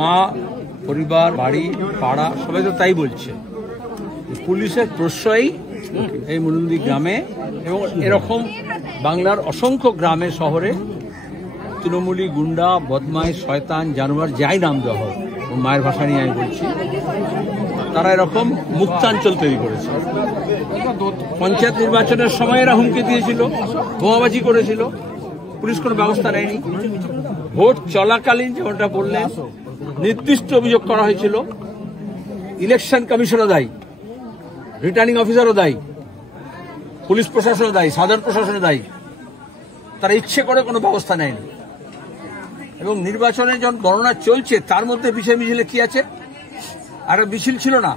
মা, পরিবার, বাড়ি, পাড়া সবাই তো তাই বলছে। পুলিশের প্রশ্রয়ই এই মনুন্দি গ্রামে এবং এরকম বাংলার অসংখ্য গ্রামে শহরে তৃণমূলী, গুন্ডা, বদমাইশ, শয়তান, জানোয়ার যাই নাম দেওয়া হোক, মায়ের ভাষা নিয়ে আমি বলছি, তারা এরকম মুক্তাঞ্চল তৈরি করেছে। পঞ্চায়েত নির্বাচনের সময় এরা হুমকি দিয়েছিল, বোমাবাজি করেছিল, পুলিশ কোনো ব্যবস্থা নেয়নি। ভোট চলাকালীন যেমনটা বললেন নির্দিষ্ট অভিযোগ করা হয়েছিল, ইলেকশন কমিশনও দায়ী, রিটার্নিং অফিসারও দায়ী, পুলিশ প্রশাসনও দায়ী, সাধারণ প্রশাসনও দায়ী। তারা ইচ্ছে করে কোনো ব্যবস্থা নেয়নি। এবং নির্বাচনে যখন গণনা চলছে তার মধ্যে বিষয় মিছিলে কি আছে? আর মিছিল ছিল না,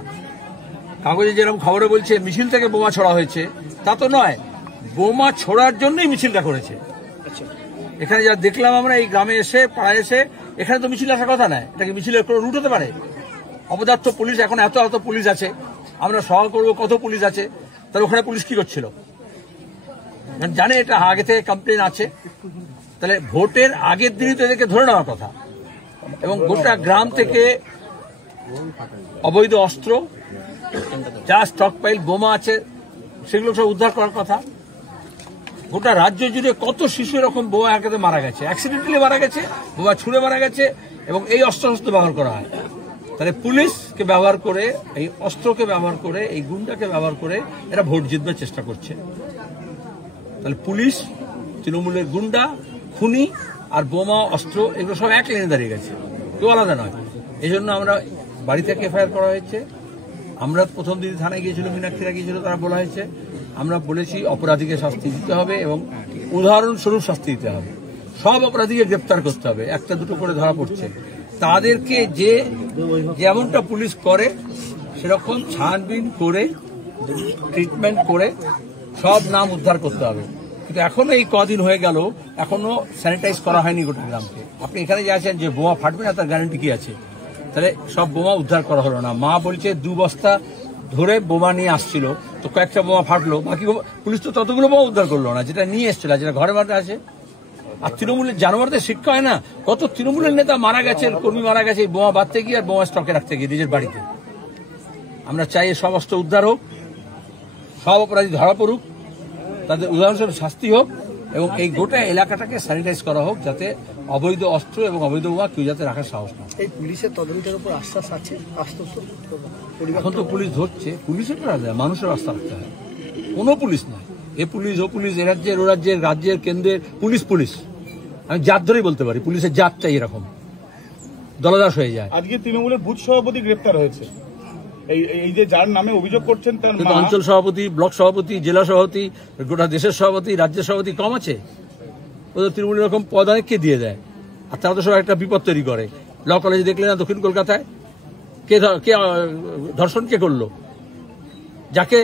কাগজে যেরকম খবরে বলছে মিছিল থেকে বোমা ছোড়া হয়েছে, তা তো নয়। বোমা ছোড়ার জন্যই মিছিলটা করেছে। এখানে যা দেখলাম আমরা এই গ্রামে এসে, পাড়ায় এসে, এখানে তো মিছিল আসার কথা নয়। এটাকে মিছিলের কোনো রুট হতে পারে? অপদার্থ পুলিশ, এখন এত এত পুলিশ আছে, আমরা সভা করবো, কত পুলিশ আছে, তাহলে ওখানে পুলিশ কি করছিল? জানে এটা আগে থেকে কমপ্লেন আছে, তাহলে ভোটের আগের দিনই তো এদেরকে ধরে নেওয়ার কথা। এবং গোটা গ্রাম থেকে অবৈধ অস্ত্র, যা স্টক পাইল, বোমা আছে, সেগুলো সব উদ্ধার করার কথা। গোটা রাজ্য জুড়ে কত শিশু এরকম বোমা আঘাতে মারা গেছে, অ্যাক্সিডেন্টালি মারা গেছে, বোমা ছুঁড়ে মারা গেছে, এবং এই অস্ত্র ব্যবহার করা হয়। তাহলে পুলিশকে ব্যবহার করে, এই অস্ত্রকে ব্যবহার করে, এই গুন্ডাকে ব্যবহার করে এরা ভোট জিতবার চেষ্টা করছে। তাহলে পুলিশ, তৃণমূলের গুন্ডা, খুনি আর বোমা, অস্ত্র, এগুলো সব এক লাইনে দাঁড়িয়ে গেছে, কেউ আলাদা নয়। এই জন্য আমরা বাড়ি থেকে এফআইআর করা হয়েছে। আমরা প্রথম দিন থানায় গিয়েছিল, মীনাক্ষীরা গিয়েছিল, তারা বলা হয়েছে, আমরা বলেছি অপরাধীকে শাস্তি দিতে হবে এবং উদাহরণস্বরূপ শাস্তি দিতে হবে। সব অপরাধীকে গ্রেপ্তার করতে হবে, একটা দুটো করে ধরা পড়ছে। তাদেরকে যে যেমনটা পুলিশ করে সেরকম ছানবিন করে, ট্রিটমেন্ট করে সব নাম উদ্ধার করতে হবে। কিন্তু এখনো এই কদিন হয়ে গেল, এখনো স্যানিটাইজ করা হয়নি গোটা গ্রামকে। আপনি এখানে যে আছেন যে বোমা ফাটবে না তার গ্যারান্টি কি আছে? তাহলে সব বোমা উদ্ধার করা হলো না। মা বলছে 2 বস্তা ধরে বোমা নিয়ে আসছিল, তো কয়েকটা বোমা ফাটলো, বাকি পুলিশ তো ততগুলো বোমা উদ্ধার করলো না যেটা নিয়ে এসছিল, যেটা ঘরে মাঠে আছে। আর তৃণমূলের জানোয়ারদের শিক্ষা হয় না? কত তৃণমূলের নেতা মারা গেছে, কর্মী মারা গেছে বোমা বাঁধতে গিয়ে আর বোমা স্টকে রাখতে গিয়ে নিজের বাড়িতে। আমরা চাই সব অস্ত্র উদ্ধার হোক, সব অপরাধী ধরা পড়ুক, তাদের উদাহরণস্বরূপ শাস্তি হোক, এবং এই গোটা এলাকাটাকে স্যানিটাইজ করা হোক, যাতে অবৈধ অস্ত্র এবং অবৈধ বোমা কেউ যাতে রাখার সাহস না। এই পুলিশের তদন্তের উপর আশ্বাস আছে? এখন তো পুলিশ ধরছে, পুলিশের মানুষের আস্থা রাখতে হয়, কোনো পুলিশ নয়। এ পুলিশ, ও পুলিশ, এ রাজ্যের, ও রাজ্যের, রাজ্যের, কেন্দ্রের পুলিশ। পুলিশ আমি জাত ধরেই বলতে পারি, পুলিশের জাতটাই এরকম দলদাস হয়ে যায়। আজকে তৃণমূলের বুথ সভাপতি গ্রেপ্তার হয়েছে, এই যে যার নামে অভিযোগ করছেন তার অঞ্চল সভাপতি, ব্লক সভাপতি, জেলা সভাপতি, গোটা দেশের সভাপতি, রাজ্যের সভাপতি কম আছে? ওদের তৃণমূল এরকম পদ অনেককে দিয়ে দেয়, আর তারা তো সব একটা বিপদ তৈরি করে। ল কলেজে দেখলে না দক্ষিণ কলকাতায় কে ধর্ষণ কে করলো? যাকে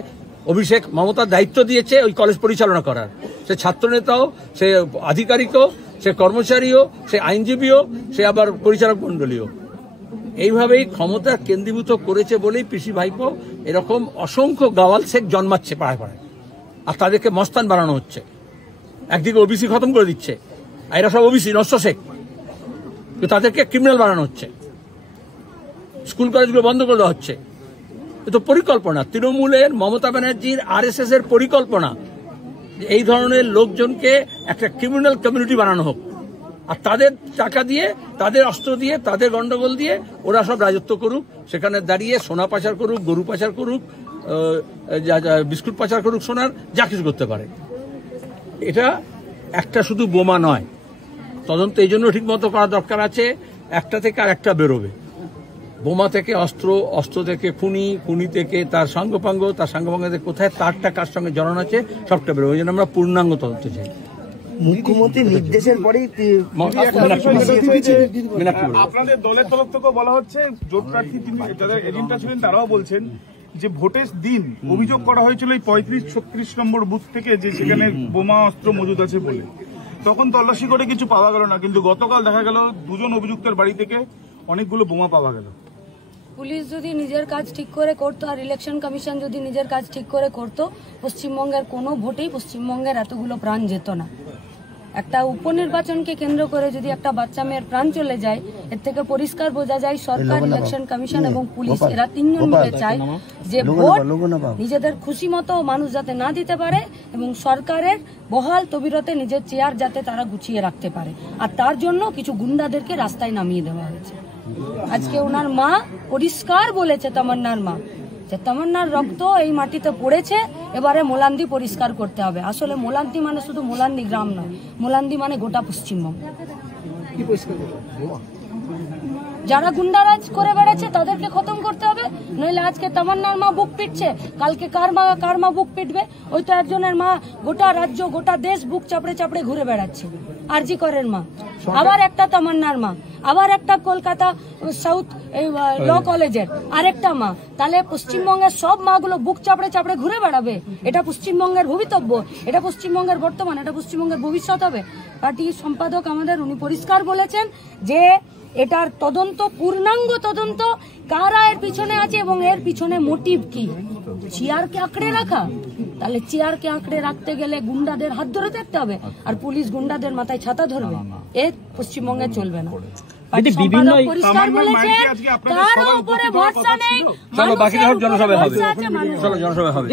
অভিষেক মমতার দায়িত্ব দিয়েছে ওই কলেজ পরিচালনা করার, সে ছাত্রনেতাও, সে আধিকারিকও, সে কর্মচারীও, সে আইনজীবীও, সে আবার পরিচালক মন্ডলীও। এইভাবেই ক্ষমতা কেন্দ্রীভূত করেছে বলেই পিসি ভাইপো এরকম অসংখ্য গাওয়াল শেখ জন্মাচ্ছে পাড়ায় পাড়ায়, আর তাদেরকে মস্তান বানানো হচ্ছে। একদিকে ওবিসি খতম করে দিচ্ছে, আর এরা সব ওবিসি নষ্ট শেখ, তাদেরকে ক্রিমিনাল বানানো হচ্ছে, স্কুল কলেজগুলো বন্ধ করে দেওয়া হচ্ছে। এ তো পরিকল্পনা, তৃণমূলের, মমতা ব্যানার্জির, RSS এর পরিকল্পনা, এই ধরনের লোকজনকে একটা ক্রিমিনাল কমিউনিটি বানানো হোক, আর তাদের টাকা দিয়ে, তাদের অস্ত্র দিয়ে, তাদের গন্ডগোল দিয়ে ওরা সব রাজত্ব করুক, সেখানে দাঁড়িয়ে সোনা পাচার করুক, গরু পাচার করুক, বিস্কুট পাচার করুক, সোনার, যা কিছু করতে পারে। এটা একটা শুধু বোমা নয়, তদন্ত এই জন্য ঠিক মতো করা দরকার আছে। একটা থেকে আর একটা বেরোবে, বোমা থেকে অস্ত্র, অস্ত্র থেকে খুনি, খুনি থেকে তার সাঙ্গপাঙ্গ, তার সাঙ্গপাঙ্গদের কোথায় তারটা কার সঙ্গে জড়ানো আছে, সবটা বেরোবে। ওই জন্য আমরা পূর্ণাঙ্গ তদন্ত চাই। মুখ্যমন্ত্রীর নির্দেশের পরেই আপনাদের দলের তরফ থেকেও বলা হচ্ছে, জোট প্রার্থী যারা এজেন্টরা ছিলেন তারাও বলছেন যে ভোটের দিন অভিযোগ করা হয়েছিল এই 35-36 নম্বর বুথ থেকে যে সেখানে বোমা অস্ত্র মজুদ আছে বলে। তখন তল্লাশি করে কিছু পাওয়া গেল না, কিন্তু গতকাল দেখা গেল 2জন অভিযুক্তের বাড়ি থেকে অনেকগুলো বোমা পাওয়া গেল। পুলিশ যদি নিজের কাজ ঠিক করে করতো আর ইলেকশন কমিশন যদি নিজের কাজ ঠিক করে করতো, পশ্চিমবঙ্গের কোনো ভোটেই পশ্চিমবঙ্গের এতগুলো প্রাণ যেত না। একটা উপনির্বাচনকে কেন্দ্র করে যদি একটা বাচ্চা মেয়ের প্রাণ চলে যায়, এর থেকে পরিষ্কার বোঝা যায় সরকার, ইলেকশন কমিশন এবং পুলিশ এরা তিনজন মিলে চায় যে ভোট নিজেদের খুশি মতো মানুষ যাতে না দিতে পারে এবং সরকারের বহাল তবিরতে নিজের চেয়ার যাতে তারা গুছিয়ে রাখতে পারে, আর তার জন্য কিছু গুন্ডাদেরকে রাস্তায় নামিয়ে দেওয়া হয়েছে। আজকে ওনার মা পরিষ্কার বলেছে, তামান্নার মা, যে তামান্নার রক্ত এই মাটিতে পড়েছে, এবারে মোলান্দি পরিষ্কার করতে হবে। আসলে মোলান্দি মানে শুধু মোলান্দি গ্রাম নয়, মোলান্দি মানে গোটা পশ্চিমবঙ্গ। যারা গুন্ডারাজ করে বেড়াচ্ছে তাদেরকে খতম করতে হবে, নইলে আজকে তামান্নার মা বুক পিটছে, কালকে কার মা বুক পিটবে? ওই তো একজনের মা গোটা রাজ্য গোটা দেশ বুক চাপড়ে চাপড়ে ঘুরে বেড়াচ্ছে, আরজি করের মা, আবার একটা তামান্নার মা, আবার একটা কলকাতা সাউথ ল কলেজের আরেকটা মা। তাহলে পশ্চিমবঙ্গের সব মাগুলো বুক চাপড়ে চাপড়ে ঘুরে বেড়াবে? এটা পশ্চিমবঙ্গের ভবিতব্য, এটা পশ্চিমবঙ্গের বর্তমান, এটা পশ্চিমবঙ্গের ভবিষ্যৎ হবে? পার্টি সম্পাদক আমাদের উনি পরিষ্কার বলেছেন যে এটার তদন্ত, পূর্ণাঙ্গ তদন্ত, কারা এর পিছনে আছে এবং এর পিছনে মোটিভ কি। চেয়ারকে আঁকড়ে রাখা, তাহলে চেয়ারকে আঁকড়ে রাখতে গেলে গুন্ডাদের হাত ধরে থাকতে হবে, আর পুলিশ গুন্ডাদের মাথায় ছাতা ধরবে, এ পশ্চিমবঙ্গে চলবে না। পরিষ্কার বলেছে কারো উপরে ভরসা নেই, চলো বাকিটা জনসভা হবে।